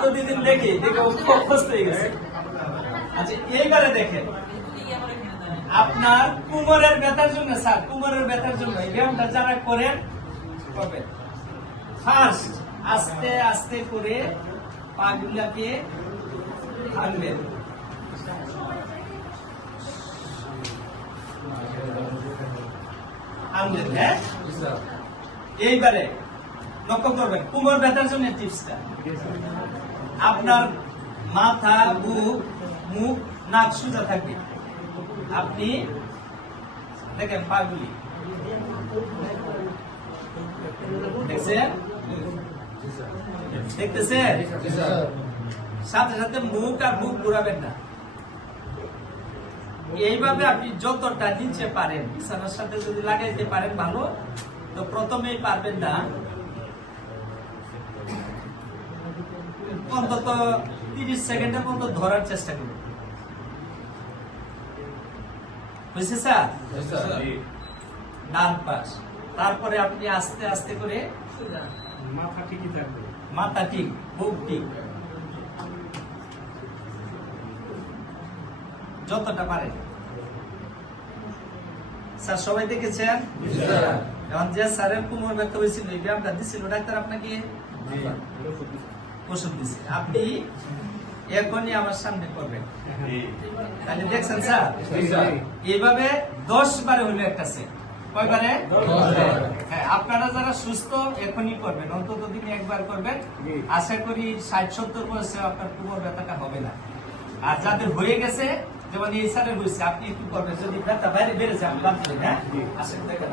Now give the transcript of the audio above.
প্রতিদিন দেখি দেখে অভ্যস্ত হয়ে গেছে। আচ্ছা এইবারে দেখেন। আপনার কুমোরের ব্যথার জন্য স্যার কুমোরের ব্যথার জন্য এই ব্যায়ামটা যারা করেন করবেন ফার্স্ট আস্তে আস্তে করে পাগুলাকে ভাঙবেন। হ্যাঁ? এইবারে লক্ষ্য করবেন কুমোর ব্যথার জন্য টিপসটা। আপনার মাথা বুক মুখ নাক সোজা থাকবে। আপনি দেখেন পাগুলি। দেখছেন? দেখতেছেন? সাথে সাথে মুখ আর বুক ঘুরাবেন না। এইভাবে আপনি যতটা নিচে পারেন। বিছানার সাথে যদি লাগাইতে পারেন ভালো তো প্রথমেই পারবেন না। অন্তত তিরিশ সেকেন্ডের মতো ধরার চেষ্টা করুন। বুঝছে স্যার? ডান পাশ। তারপরে আপনি আস্তে আস্তে করে মাথা ঠিকই থাকবে। মাথা ঠিক বুক ঠিক। যতটা পারেন স্যার সবাই দেখেছেন? এখন যে স্যারের কোমর ব্যথা হয়েছিল এই ব্যায়ামটা দিছিল ডাক্তার আপনাকে? ওষুধ দিছে। আপনি এখনই আমার সামনে করবেন। তাহলে দেখছেন স্যার? এইভাবে দশ বারে হলো একটা সেট কয়বারে হ্যাঁ আপনারা যারা সুস্থ এখনই করবেন। অন্তত দিনে একবার করবেন। আশা করি ষাট সত্তর বয়সে আপনার কোমর ব্যথাটা হবে না। আর যাদের হয়ে গেছে যেমন এই স্যারের হয়েছে আপনি একটু করবেন। যদি ব্যথা বাইরে বেড়ে যায় বাদ দিবেন, হ্যাঁ? আসেন দেখেন